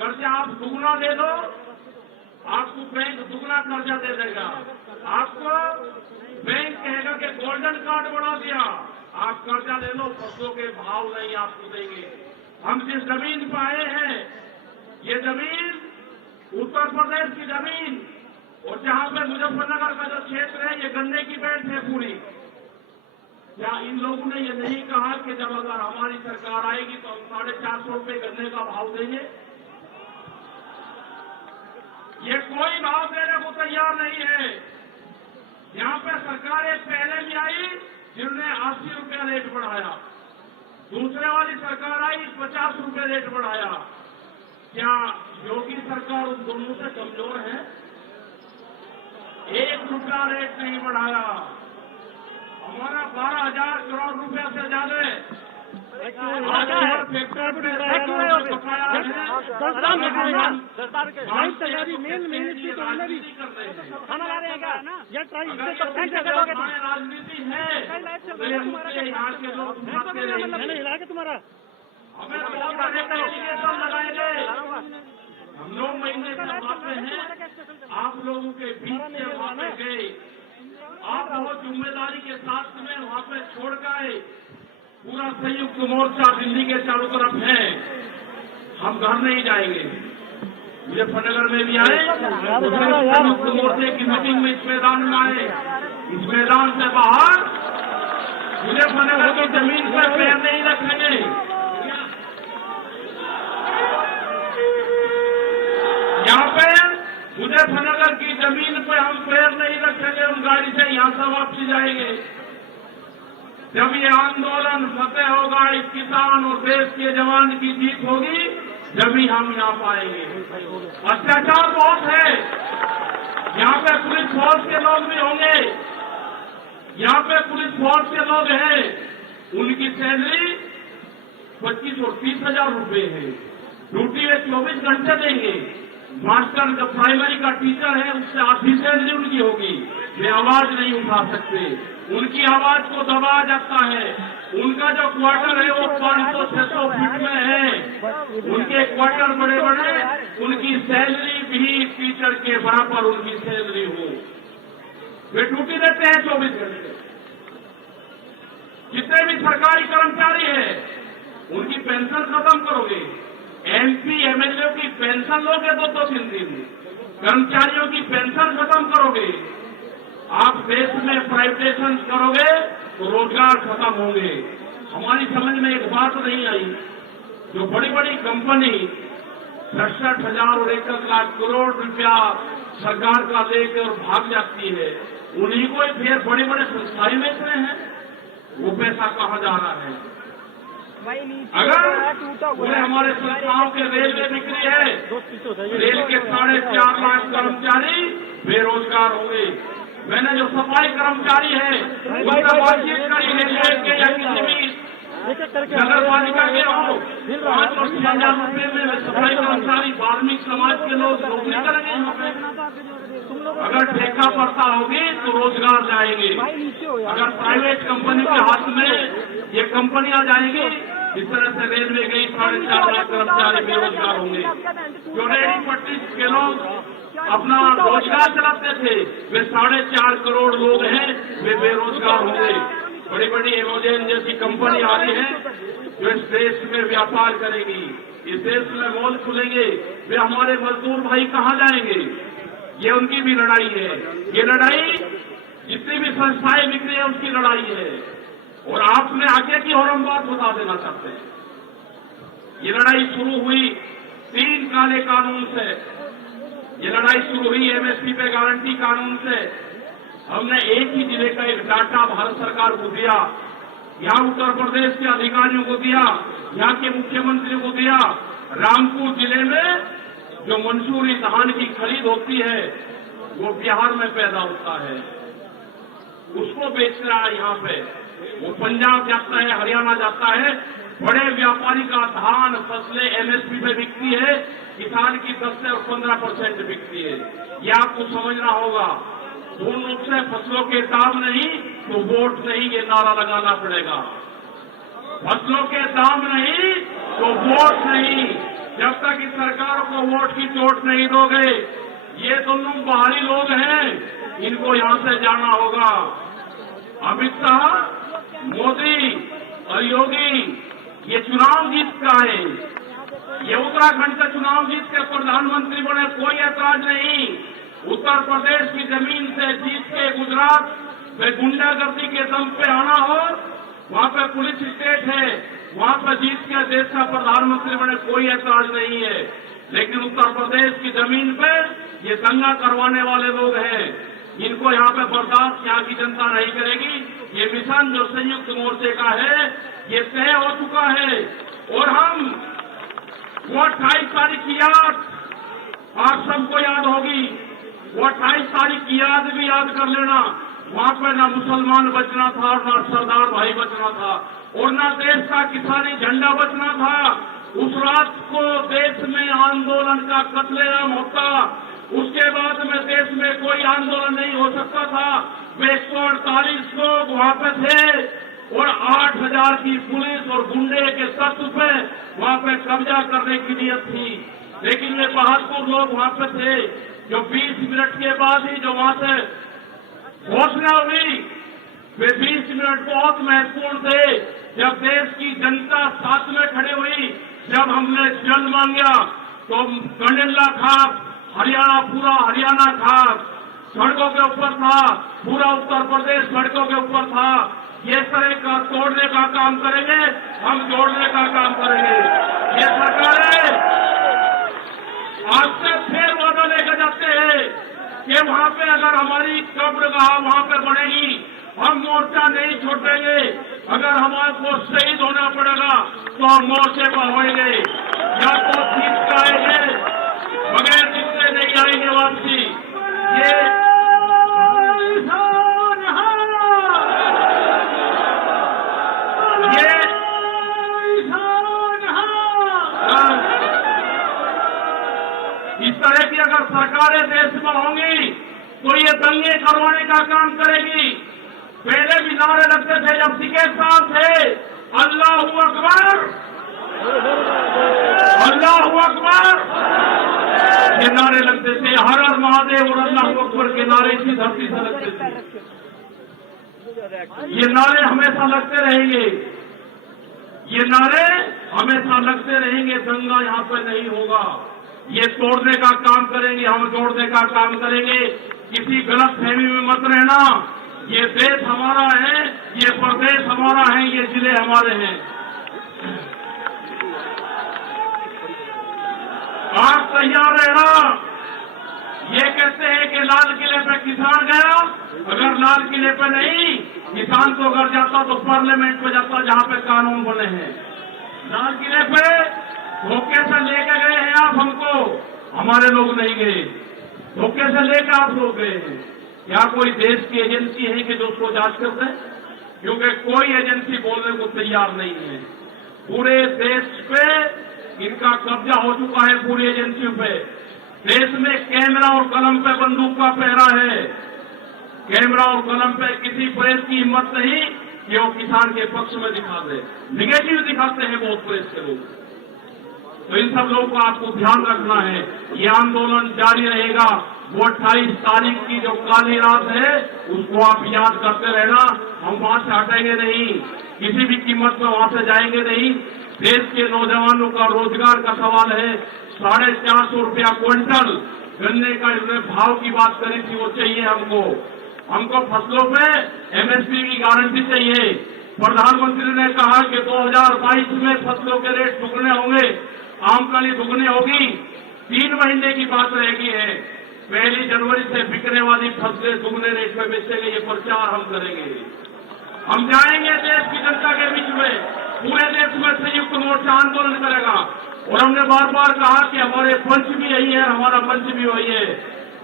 कर्जा आप दुगना दे दो, आपको बैंक दुगना कर्जा दे देगा। आपको बैंक कहेगा कि गोल्डन कार्ड बना दिया, आप कर्जा ले लो, फसलों के भाव नहीं आपको देंगे। हम जिस जमीन पर आए हैं, ये जमीन उत्तर प्रदेश की जमीन, और जहां पे मुजफ्फरनगर का जो क्षेत्र है, ये गन्ने की बेल्ट है पूरी। क्या इन लोगों ने ये नहीं कहा कि जब अगर हमारी सरकार आएगी तो हम 450 रुपये गन्ने का भाव देंगे? ये कोई भाव देने को तैयार नहीं है। यहाँ पे सरकारें पहले भी आई जिन्होंने 80 रुपया रेट बढ़ाया, दूसरे वाली सरकार आई 50 रुपये रेट बढ़ाया। क्या योगी सरकार उन दोनों से कमजोर है? 1 रुपया रेट नहीं बढ़ाया। हमारा 12,000 करोड़ रुपया से ज्यादा राजनीति है। यहाँ के लोग तुम्हारा हमें लगाए गए, हम 9 महीने से बातें हैं, आप लोगों के बीच से वहां पे गए, आप बहुत जिम्मेदारी के साथ में वहां पे छोड़ गए। पूरा संयुक्त मोर्चा दिल्ली के चारों तरफ है, हम घर नहीं जाएंगे। मुजफ्फरनगर में भी आए, संयुक्त मोर्चे की मीटिंग में इस मैदान में आए, इस मैदान से बाहर मुजफ्फरनगर की जमीन पर पैर नहीं रखेंगे। यहाँ पे मुजफ्फरनगर की जमीन पे हम पैर नहीं रखेंगे, हम गाड़ी से यहाँ से वापसी जाएंगे। जब ये आंदोलन फतेह होगा, इस किसान और देश के जवान की जीत होगी, जब ही हम यहाँ पाएंगे। अत्याचार बहुत है, यहाँ पे पुलिस फोर्स के लोग भी होंगे, यहाँ पे पुलिस फोर्स के लोग हैं, उनकी सैलरी 25 और 30 हजार रुपये है, ड्यूटी में 24 घंटे देंगे। मास्टर जो प्राइमरी का टीचर है, उससे आधी सैलरी उनकी होगी, वे आवाज नहीं उठा सकते, उनकी आवाज को दबाया जाता है। उनका जो क्वार्टर है वो 500-600 फीट में है, उनके क्वार्टर बड़े बड़े, उनकी सैलरी भी टीचर के बराबर उनकी सैलरी हो। वे ड्यूटी देते हैं 24 घंटे। जितने भी सरकारी कर्मचारी हैं, उनकी पेंशन खत्म करोगे। एमपी एमएलए की पेंशन लोगे 2-3 दिन, कर्मचारियों की पेंशन खत्म करोगे। आप देश में प्राइवेटाइजेशन करोगे तो रोजगार खत्म होंगे। हमारी समझ में एक बात नहीं आई, जो बड़ी बड़ी कंपनी 66,000 और 1 लाख करोड़ रुपया सरकार का लेकर भाग जाती है, उन्हीं को ही फिर बड़े बड़े संस्थाएं बेच रहे हैं। वो पैसा कहाँ जा रहा है? अगर पूरे हमारे संस्थाओं के रेलवे बिक्री है, रेल के 4.5 लाख कर्मचारी बेरोजगार होंगे। मैंने जो सफाई कर्मचारी है उनसे बातचीत करी, रेलवे के या किसी भी नगर पालिका के हो, 5 और 6,000 रुपये में सफाई कर्मचारी धार्मिक समाज के लोग नौकरी करेंगे। यहाँ पे अगर ठेका पड़ता होगी तो रोजगार जाएंगे। अगर प्राइवेट कंपनी के हाथ में ये कंपनियां जाएंगी, इस तरह से रेलवे गई, 4.5 लाख कर्मचारी बेरोजगार होंगे। जो रेहड़ी पट्टी के लोग अपना रोजगार चलाते थे, वे 4.5 करोड़ लोग हैं, वे बेरोजगार होंगे। बड़ी बड़ी एमेजॉन जैसी कंपनी आ रही है जो इस देश में व्यापार करेगी, इस देश में मॉल खुलेंगे, वे हमारे मजदूर भाई कहाँ जाएंगे? ये उनकी भी लड़ाई है। ये लड़ाई जितनी भी संस्थाएं बिक रही है उसकी लड़ाई है। और आपने आगे की और हम बात बता देना चाहते हैं, ये लड़ाई शुरू हुई 3 काले कानून से। ये लड़ाई शुरू हुई एमएसपी पे गारंटी कानून से। हमने एक ही जिले का एक डाटा भारत सरकार को दिया, यहाँ उत्तर प्रदेश के अधिकारियों को दिया, यहाँ के मुख्यमंत्री को दिया। रामपुर जिले में जो मंसूरी धान की खरीद होती है वो बिहार में पैदा होता है, उसको बेच रहा है यहाँ पे। वो पंजाब जाता है, हरियाणा जाता है। बड़े व्यापारी का धान फसलें एमएसपी पे बिकती है, किसान की 10 से 15% बिकती है। ये आपको समझना होगा। पूर्ण रूप से फसलों के दाम नहीं तो वोट नहीं, ये नारा लगाना पड़ेगा। फसलों के दाम नहीं तो वोट नहीं। जब तक इस सरकार को वोट की चोट नहीं दोगे, ये दोनों बाहरी लोग हैं, इनको यहां से जाना होगा। अमित शाह, मोदी और योगी ये चुनाव जीत का है। ये उत्तराखंड से चुनाव जीत के प्रधानमंत्री बने, कोई ऐतराज नहीं। उत्तर प्रदेश की जमीन से जीत के गुजरात में गुंडागर्दी के दम पे आना हो, वहां पे पुलिस स्टेट है, वहां पर जीत के देश का प्रधानमंत्री बने, कोई ऐतराज नहीं है। लेकिन उत्तर प्रदेश की जमीन पे ये दंगा करवाने वाले लोग हैं, इनको यहाँ पे बर्दाश्त यहाँ की जनता नहीं करेगी। ये मिशन जो संयुक्त मोर्चे का है, ये तय हो चुका है। और हम वो 28 तारीख की याद आप सबको याद होगी, वो 28 तारीख की याद भी याद कर लेना। वहां पर ना मुसलमान बचना था और ना सरदार भाई बचना था और ना देश का किसानी झंडा बचना था। उस रात को देश में आंदोलन का कत्लेआम होता, उसके बाद में देश में कोई आंदोलन नहीं हो सकता था। 148 लोग वहां पे थे और 8000 की पुलिस और गुंडे के तत्व पे वहां पे कब्जा करने की नीयत थी। लेकिन वे बहादुर लोग वहां पे थे जो 20 मिनट के बाद ही जो वहां से घोषणा हुई, वे 20 मिनट बहुत महत्वपूर्ण थे। जब देश की जनता साथ में खड़ी हुई, जब हमने जल मांगा तो कंडेला खाप हरियाणा, पूरा हरियाणा खाप सड़कों के ऊपर था, पूरा उत्तर प्रदेश सड़कों के ऊपर था। ये तरह का तोड़ने का काम करेंगे, हम जोड़ने का काम करेंगे। ये सरकारें आज से फिर वादा लेकर जाते हैं कि वहां पे अगर हमारी कब्रगाह वहां पे बनेगी, हम मोर्चा नहीं छोड़ेंगे। अगर हमारे को शहीद होना पड़ेगा तो हम मोर्चे पर होंगे, या तो जीत के आएंगे, बगैर जीतने नहीं आएंगे वापसी। ये इस तरह की अगर सरकारें देश में होंगी तो ये दंगे करवाने का काम करेगी। पहले भी नारे लगते थे जब सिकेत साहब थे, अल्लाहू अकबर, अल्लाहू अकबर, ये नारे लगते थे। हर हर महादेव और अल्लाहू अकबर के नारे इसी धरती से लगते थे। ये नारे हमेशा लगते रहेंगे, ये नारे हमेशा लगते रहेंगे। दंगा यहाँ पर नहीं होगा। ये तोड़ने का काम करेंगे, हम जोड़ने का काम करेंगे। किसी गलत फहमी में मत रहना। ये देश हमारा है, ये प्रदेश हमारा है, ये जिले हमारे हैं। आप तैयार रहना। ये कहते हैं कि लाल किले पे किसान गया, अगर लाल किले पे नहीं, किसान तो अगर जाता तो पार्लियामेंट पे जाता जहां पे कानून बने हैं। लाल किले पे धोखे से लेके गए हैं आप हमको, हमारे लोग नहीं गए। धोखे से लेकर आप लोग गए हैं। क्या कोई देश की एजेंसी है कि जो उसको जांच कर दे? क्योंकि कोई एजेंसी बोलने को तैयार नहीं है। पूरे देश पे इनका कब्जा हो चुका है, पूरी एजेंसियों पे। देश में कैमरा और कलम पे बंदूक का पहरा है। कैमरा और कलम पे किसी प्रेस की हिम्मत नहीं कि वो किसान के पक्ष में दिखा दे। निगेटिव दिखाते हैं बहुत प्रेस के लोग। तो इन सब लोगों को आपको ध्यान रखना है। ये आंदोलन जारी रहेगा। वो 28 तारीख की जो काली रात है उसको आप याद करते रहना। हम वहां से हटेंगे नहीं, किसी भी कीमत में वहां से जाएंगे नहीं। देश के नौजवानों का रोजगार का सवाल है। 450 रुपया क्विंटल गन्ने का भाव की बात करी थी, वो चाहिए हमको। हमको फसलों पे एमएसपी की गारंटी चाहिए। प्रधानमंत्री ने कहा कि 2022 में फसलों के रेट दुगने होंगे, आमदनी दुगनी होगी। 3 महीने की बात रहेगी है। 1 जनवरी से बिकने वाली फसलें दुगने रेट में बेचेंगे। ये प्रचार हम करेंगे। हम जाएंगे देश की जनता के बीच में, पूरे देश में संयुक्त मोर्चा आंदोलन करेगा। और हमने बार बार कहा कि हमारे पंच भी यही है, हमारा पंच भी वही है।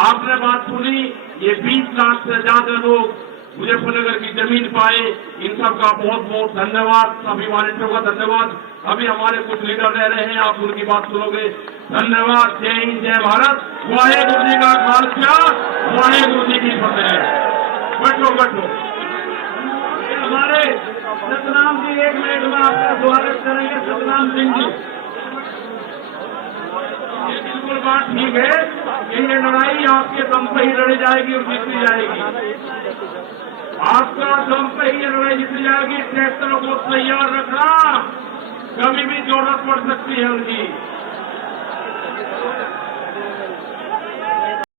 आपने बात सुनी, ये 20 लाख से ज्यादा लोग मुजफ्फरनगर की जमीन पाए। इन सब का बहुत बहुत धन्यवाद। सभी वॉलंटियरों का धन्यवाद। अभी हमारे कुछ लीडर रह रहे हैं, आप उनकी बात सुनोगे। धन्यवाद। जय हिंद, जय भारत। वाहेगुरु जी का खालसा, वाहेगुरु जी की फतेह। बैठो बैठो। हमारे सतनाम जी 1 मिनट में आपका स्वागत करेंगे। सतनाम सिंह जी। बात ठीक है कि ये लड़ाई आपके दम पे ही लड़ी जाएगी और जीती जाएगी। आपका दम पे ही ये लड़ाई जीती जाएगी। ट्रैक्टरों को तैयार रखना, कभी भी जरूरत पड़ सकती है उनकी।